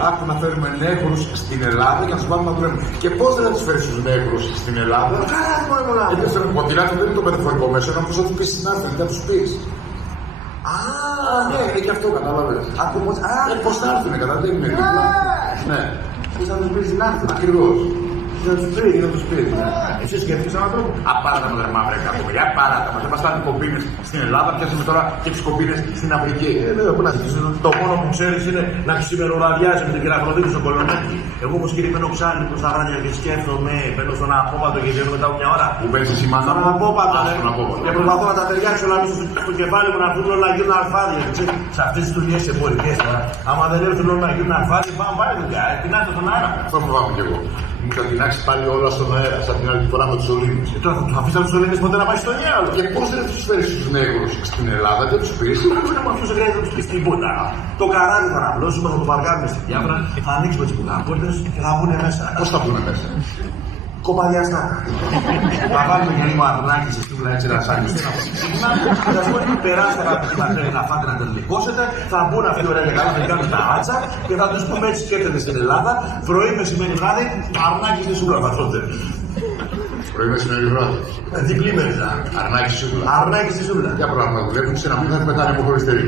Άκου να φέρουμε νέγρους στην Ελλάδα και να τους πάμε να δουλεύουν. Και πώς δεν θα τους φέρεις τους νέγρους στην Ελλάδα? Γιατί ότι να δεν είναι το μεταφορικό μέσο, να τους πεις στην άκρη, να τους πεις. Ναι, και αυτό κατάλαβες. Πώς θα έρθουνε, κατά δεν είναι. Ναι. Πώς θα τους πεις στην άκρη. Ακριβώς. Να τους πεις. Εσύ σκέφτηκες έναν τρόπο. Απάρατα με δερμά βρε κακομεριά, απάρατα. Μας δεν μας κάνουν κομπίνες στην Ελλάδα, πιάσαμε τώρα και τις κομπίνες στην Αφρική. Βέβαια, πού να ζητήσω. Το μόνο που ξέρεις είναι να ξημεροραδιάζει με την κυραχρονίδη στον Κολονάκι. Εγώ όμως κύριε μπαίνω ξάλι προς τα βράδια και σκέφτομαι, μπαίνω στον απόπατο και βγαίνω μετά από μια ώρα. Που μπαίνεις εσύ μάνα Στον απόπατο, στον απόπατο. και προσπαθώ να τα ταιριάξω όλα μέσα στο κεφάλι μου να έρθουν όλα να γίνουν αλφάδια. Σε αυτές τις δουλειές εμπορικές τώρα, άμα δεν έρθουν όλα να γίνουν αλφάδια, πάμε πάλι δουλειά. Τεινάτε τον αέρα. Αυτό φοβάμαι κι εγώ. Μου θα τεινάξει πάλι όλα στον αέρα, σαν την άλλη φορά με τους Ολύμπους. Τώρα θα του αφήσω τους Ολύμπιες ποτέ να πάει στον Ιάλο. Και πώς δεν τους φέρεις τους νέγρους στην Ελλάδα, δεν τους πεις. Με αυτούς δεν χρειάζεται να τους πεις τίποτα. Το καράβι θα αναπλώσουμε, θα το παρκάρουμε στη διάβρα, θα ανοίξουμε τις πουγαπόρτες και θα βγουν μέσα. Πώς θα βγουν μέσα? Κοπαδιαστά. Θα βάλουμε και λίγο αρνάκι στη στούβλα έτσι να σάγγιστε να ψήφιμα. Θα σας πω ότι περάστε να φάτε να τελικώσετε. Θα μπουν αυτοί ωραία και καλά, θα κάνουν τα άτσα και θα τους πούμε έτσι σκέφτεται στην Ελλάδα. Πρωί, μεσημέρι, βράδυ, αρνάκι στη στούβλα θα τρώτε. Πρωί, μεσημέρι, βράδυ. Διπλή μερίδα. Αρνάκι στη σούβλα. Αρνάκι στη στούβλα. Για πράγμα δουλεύουν σε ένα μήνα, θα πετάνε από χωριστερή.